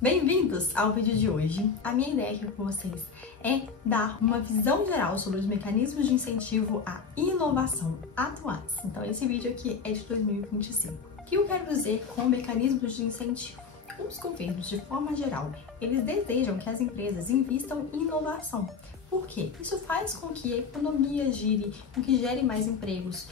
Bem-vindos ao vídeo de hoje. A minha ideia aqui com vocês é dar uma visão geral sobre os mecanismos de incentivo à inovação atuais. Então esse vídeo aqui é de 2025. O que eu quero dizer com mecanismos de incentivo? Os governos, de forma geral, eles desejam que as empresas invistam em inovação. Por quê? Isso faz com que a economia gire, com que gere mais empregos,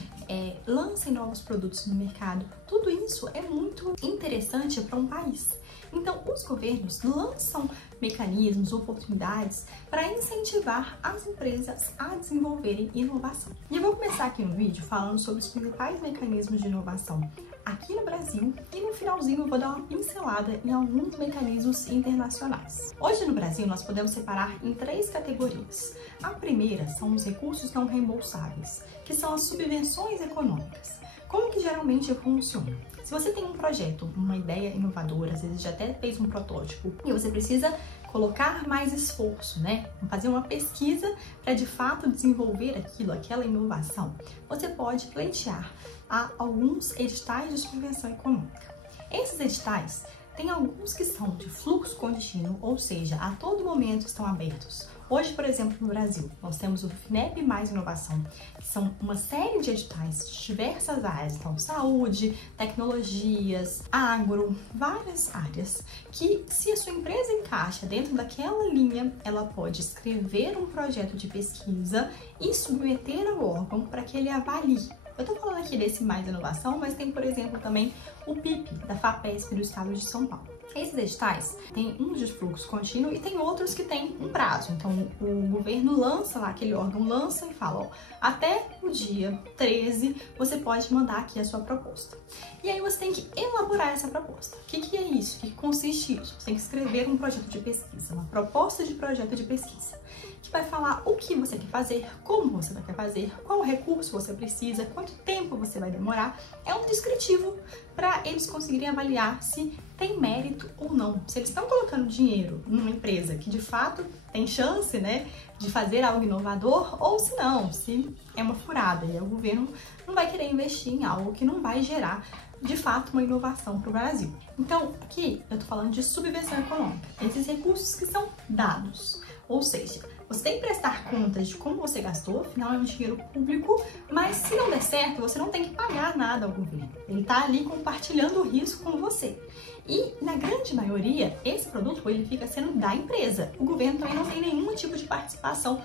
lancem novos produtos no mercado. Tudo isso é muito interessante para um país. Então, os governos lançam mecanismos, oportunidades para incentivar as empresas a desenvolverem inovação. E eu vou começar aqui no vídeo falando sobre os principais mecanismos de inovação aqui no Brasil e no finalzinho eu vou dar uma pincelada em alguns mecanismos internacionais. Hoje no Brasil nós podemos separar em três categorias. A primeira são os recursos não reembolsáveis, que são as subvenções econômicas. Como que geralmente funciona? Se você tem um projeto, uma ideia inovadora, às vezes já até fez um protótipo e você precisa colocar mais esforço, né? Fazer uma pesquisa para de fato desenvolver aquela inovação, você pode pleitear a alguns editais de subvenção econômica. Esses editais tem alguns que são de fluxo contínuo, ou seja, a todo momento estão abertos. Hoje, por exemplo, no Brasil, nós temos o FINEP Mais Inovação, que são uma série de editais de diversas áreas, então saúde, tecnologias, agro, várias áreas, que se a sua empresa encaixa dentro daquela linha, ela pode escrever um projeto de pesquisa e submeter ao órgão para que ele avalie. Eu tô falando aqui desse Mais Inovação, mas tem, por exemplo, também o PIP, da FAPESP do estado de São Paulo. Esses editais tem uns de fluxo contínuo e tem outros que tem um prazo. Então, o governo lança lá, aquele órgão lança e fala, ó, até o dia 13 você pode mandar aqui a sua proposta. E aí você tem que elaborar essa proposta. O que é isso? O que consiste isso? Você tem que escrever um projeto de pesquisa, uma proposta de projeto de pesquisa, que vai falar o que você quer fazer, como você quer fazer, qual recurso você precisa, quanto tempo você vai demorar. É um descritivo para eles conseguirem avaliar se tem mérito ou não. Se eles estão colocando dinheiro numa empresa que de fato tem chance, né, de fazer algo inovador, ou se não, se é uma furada e o governo não vai querer investir em algo que não vai gerar de fato uma inovação para o Brasil. Então, aqui eu tô falando de subvenção econômica, esses recursos que são dados, ou seja, você tem que prestar contas de como você gastou, afinal é um dinheiro público, mas se não der certo, você não tem que pagar nada ao governo. Ele está ali compartilhando o risco com você. E, na grande maioria, esse produto ele fica sendo da empresa. O governo também não tem nenhum tipo de participação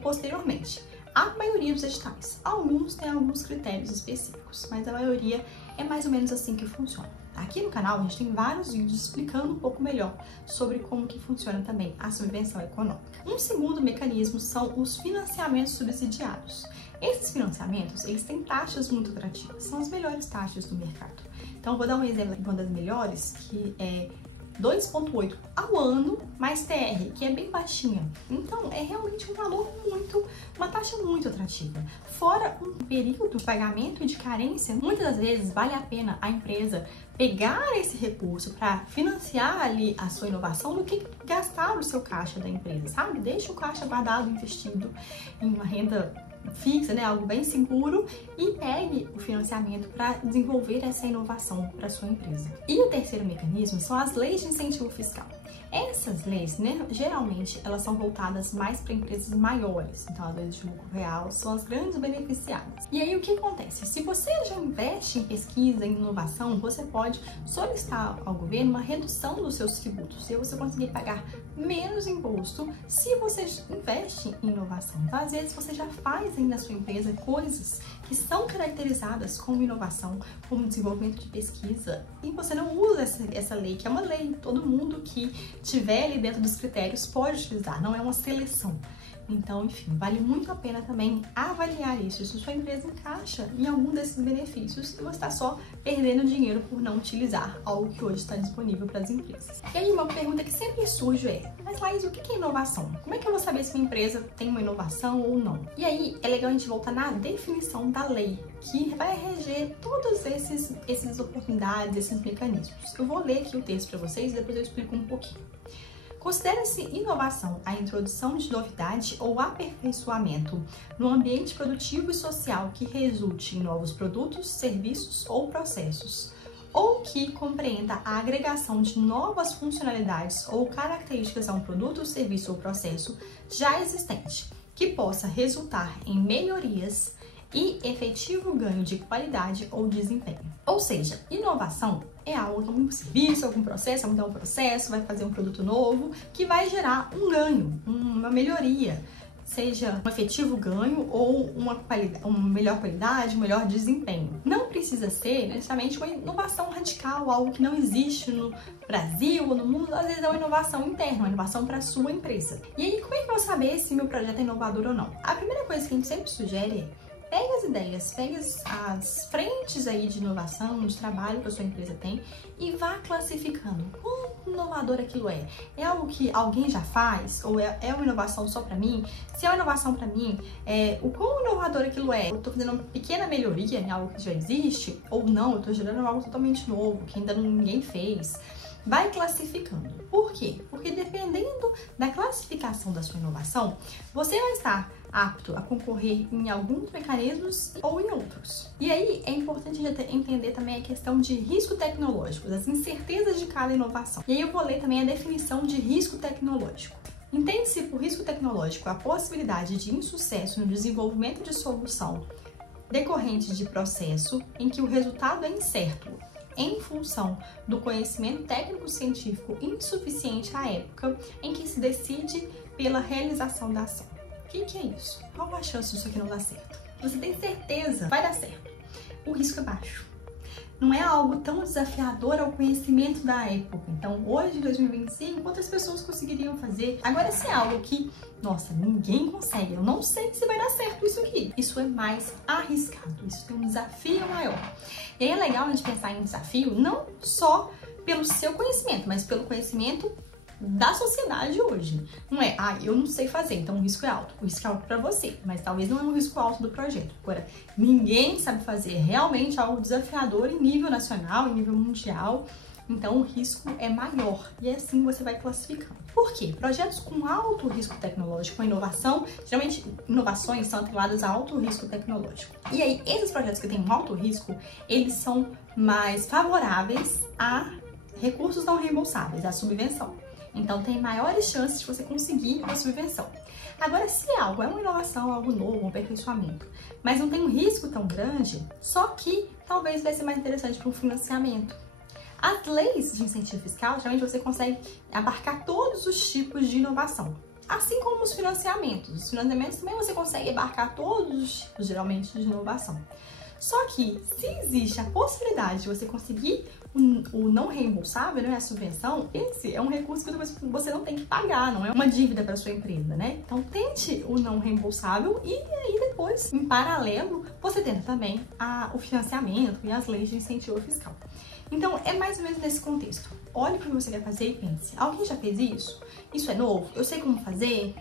posteriormente. A maioria dos editais, alguns têm alguns critérios específicos, mas a maioria é mais ou menos assim que funciona. Aqui no canal a gente tem vários vídeos explicando um pouco melhor sobre como que funciona também a subvenção econômica. Um segundo mecanismo são os financiamentos subsidiados. Esses financiamentos, eles têm taxas muito atrativas, são as melhores taxas do mercado. Então, vou dar um exemplo de uma das melhores, que é 2,8 ao ano, mais TR, que é bem baixinha. Então, é realmente um valor uma taxa muito atrativa. Fora um período de pagamento e de carência, muitas das vezes vale a pena a empresa pegar esse recurso para financiar ali a sua inovação do que gastar o seu caixa da empresa, sabe? Deixa o caixa guardado, investido em uma renda fixa, né, algo bem seguro, e pegue o financiamento para desenvolver essa inovação para sua empresa. E o terceiro mecanismo são as leis de incentivo fiscal. Essas leis, né, geralmente elas são voltadas mais para empresas maiores, então as leis de lucro real são as grandes beneficiadas. E aí o que acontece? Se você já investe em pesquisa, em inovação, você pode solicitar ao governo uma redução dos seus tributos, e você conseguir pagar menos imposto se você investe em inovação. Então, às vezes você já faz aí na sua empresa coisas que são caracterizadas como inovação, como desenvolvimento de pesquisa, e você não usa essa lei, que é uma lei, todo mundo que tiver ali dentro dos critérios pode utilizar, não é uma seleção. Então, enfim, vale muito a pena também avaliar isso, se sua empresa encaixa em algum desses benefícios e você está só perdendo dinheiro por não utilizar algo que hoje está disponível para as empresas. E aí uma pergunta que sempre surge é, mas Laís, o que é inovação? Como é que eu vou saber se minha empresa tem uma inovação ou não? E aí é legal a gente voltar na definição da lei, que vai reger todas essas oportunidades, esses mecanismos. Eu vou ler aqui o texto para vocês e depois eu explico um pouquinho. Considera-se inovação a introdução de novidade ou aperfeiçoamento no ambiente produtivo e social que resulte em novos produtos, serviços ou processos, ou que compreenda a agregação de novas funcionalidades ou características a um produto, serviço ou processo já existente, que possa resultar em melhorias e efetivo ganho de qualidade ou desempenho. Ou seja, inovação é algo, um serviço, algum processo, mudar um processo, vai fazer um produto novo que vai gerar um ganho, uma melhoria, seja um efetivo ganho ou uma melhor qualidade, um melhor desempenho. Não precisa ser necessariamente uma inovação radical, algo que não existe no Brasil ou no mundo. Às vezes é uma inovação interna, uma inovação para a sua empresa. E aí, como é que eu vou saber se meu projeto é inovador ou não? A primeira coisa que a gente sempre sugere é pega as ideias, pega as frentes aí de inovação, de trabalho que a sua empresa tem e vá classificando. Quão inovador aquilo é? É algo que alguém já faz? Ou é uma inovação só para mim? Se é uma inovação para mim, o quão inovador aquilo é? Eu tô fazendo uma pequena melhoria em algo que já existe? Ou não, eu tô gerando algo totalmente novo, que ainda ninguém fez? Vai classificando. Por quê? Porque dependendo da classificação da sua inovação, você vai estar apto a concorrer em alguns mecanismos ou em outros. E aí é importante entender também a questão de risco tecnológico, as incertezas de cada inovação. E aí eu vou ler também a definição de risco tecnológico. Entende-se por risco tecnológico a possibilidade de insucesso no desenvolvimento de solução decorrente de processo em que o resultado é incerto, em função do conhecimento técnico-científico insuficiente à época em que se decide pela realização da ação. O que é isso? Qual a chance disso aqui não dar certo? Você tem certeza, vai dar certo. O risco é baixo. Não é algo tão desafiador ao conhecimento da época. Então, hoje, em 2025, quantas pessoas conseguiriam fazer? Agora, se é algo que, nossa, ninguém consegue, eu não sei se vai dar certo isso aqui. Isso é mais arriscado, isso tem um desafio maior. E aí é legal a gente pensar em desafio não só pelo seu conhecimento, mas pelo conhecimento da sociedade hoje. Não é, eu não sei fazer, então o risco é alto. O risco é alto para você, mas talvez não é um risco alto do projeto. Agora, ninguém sabe fazer realmente algo desafiador em nível nacional, em nível mundial, então o risco é maior e assim você vai classificando. Por quê? Projetos com alto risco tecnológico, com inovação, geralmente inovações são atreladas a alto risco tecnológico. E aí, esses projetos que têm um alto risco, eles são mais favoráveis a recursos não reembolsáveis, a subvenção. Então, tem maiores chances de você conseguir uma subvenção. Agora, se algo é uma inovação, algo novo, um aperfeiçoamento, mas não tem um risco tão grande, só que talvez vai ser mais interessante para um financiamento. As leis de incentivo fiscal, geralmente você consegue abarcar todos os tipos de inovação. Assim como os financiamentos. Os financiamentos também você consegue abarcar todos os tipos, geralmente, de inovação. Só que, se existe a possibilidade de você conseguir o não reembolsável, né, a subvenção, esse é um recurso que você não tem que pagar, não é uma dívida para sua empresa, né? Então, tente o não reembolsável e aí depois, em paralelo, você tenta também o financiamento e as leis de incentivo fiscal. Então, é mais ou menos nesse contexto. Olhe para o que você quer fazer e pense, alguém já fez isso? Isso é novo? Eu sei como fazer?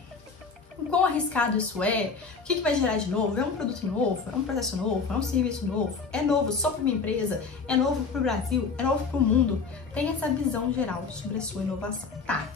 Quão arriscado isso é? O que vai gerar de novo? É um produto novo? É um processo novo? É um serviço novo? É novo só para minha empresa? É novo para o Brasil? É novo para o mundo? Tenha essa visão geral sobre a sua inovação. Tá,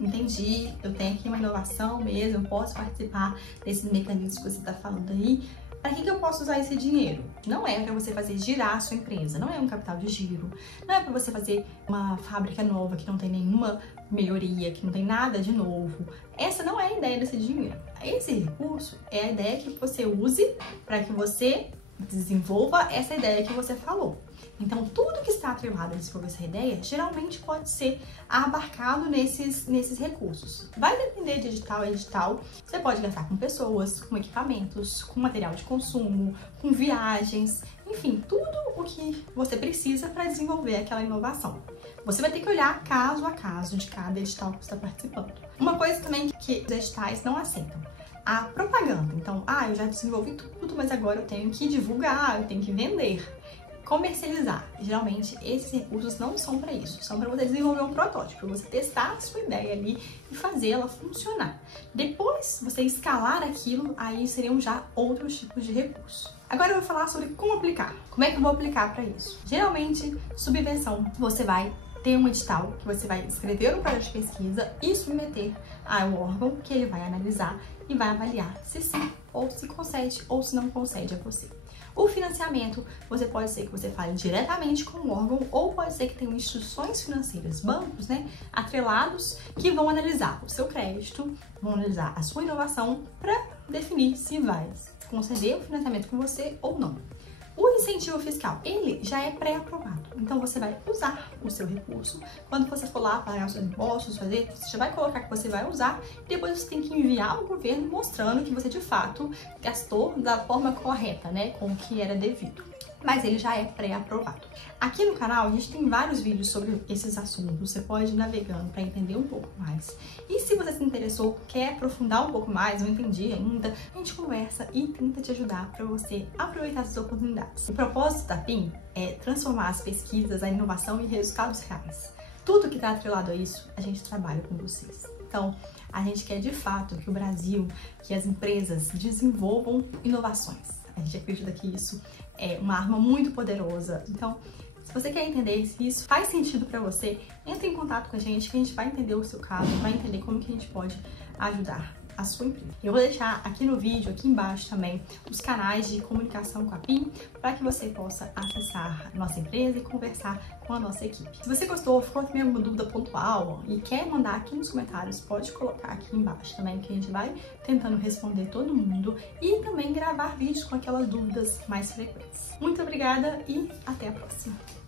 entendi, eu tenho aqui uma inovação mesmo, eu posso participar desses mecanismos que você está falando aí. Para que eu posso usar esse dinheiro? Não é para você fazer girar a sua empresa, não é um capital de giro, não é para você fazer uma fábrica nova que não tem nenhuma melhoria, que não tem nada de novo. Essa não é a ideia desse dinheiro. Esse recurso é a ideia que você use para que você desenvolva essa ideia que você falou. Então, tudo que está atrelado a desenvolver essa ideia, geralmente pode ser abarcado nesses recursos. Vai depender de edital a edital. Você pode gastar com pessoas, com equipamentos, com material de consumo, com viagens, enfim, tudo o que você precisa para desenvolver aquela inovação. Você vai ter que olhar caso a caso de cada edital que você está participando. Uma coisa também que os editais não aceitam: a propaganda. Então, eu já desenvolvi tudo, mas agora eu tenho que divulgar, eu tenho que vender, comercializar. E, geralmente, esses recursos não são para isso, são para você desenvolver um protótipo, para você testar a sua ideia ali e fazer ela funcionar. Depois, você escalar aquilo, aí seriam já outros tipos de recursos. Agora eu vou falar sobre como aplicar. Como é que eu vou aplicar para isso? Geralmente, subvenção, você vai ter um edital que você vai escrever um projeto de pesquisa e submeter ao órgão que ele vai analisar e vai avaliar se sim ou se concede ou se não concede a você. O financiamento, pode ser que você fale diretamente com o órgão ou pode ser que tenham instituições financeiras, bancos, né, atrelados que vão analisar o seu crédito, vão analisar a sua inovação para definir se vai conceder o financiamento com você ou não. O incentivo fiscal, ele já é pré-aprovado, então você vai usar o seu recurso. Quando você for lá pagar os seus impostos, você já vai colocar que você vai usar e depois você tem que enviar ao governo mostrando que você de fato gastou da forma correta, né, com o que era devido. Mas ele já é pré-aprovado. Aqui no canal a gente tem vários vídeos sobre esses assuntos, você pode ir navegando para entender um pouco mais. E se você se interessou, quer aprofundar um pouco mais, não entendi ainda, a gente conversa e tenta te ajudar para você aproveitar essas oportunidades. O propósito da PIN é transformar as pesquisas, a inovação em resultados reais. Tudo que está atrelado a isso, a gente trabalha com vocês. Então, a gente quer de fato que o Brasil, que as empresas desenvolvam inovações. A gente acredita que isso é uma arma muito poderosa. Então, se você quer entender se isso faz sentido para você, entre em contato com a gente que a gente vai entender o seu caso, vai entender como que a gente pode ajudar a sua empresa. Eu vou deixar aqui no vídeo, aqui embaixo também, os canais de comunicação com a PIN para que você possa acessar a nossa empresa e conversar com a nossa equipe. Se você gostou, ficou também alguma dúvida pontual e quer mandar aqui nos comentários, pode colocar aqui embaixo também, que a gente vai tentando responder todo mundo e também gravar vídeos com aquelas dúvidas mais frequentes. Muito obrigada e até a próxima!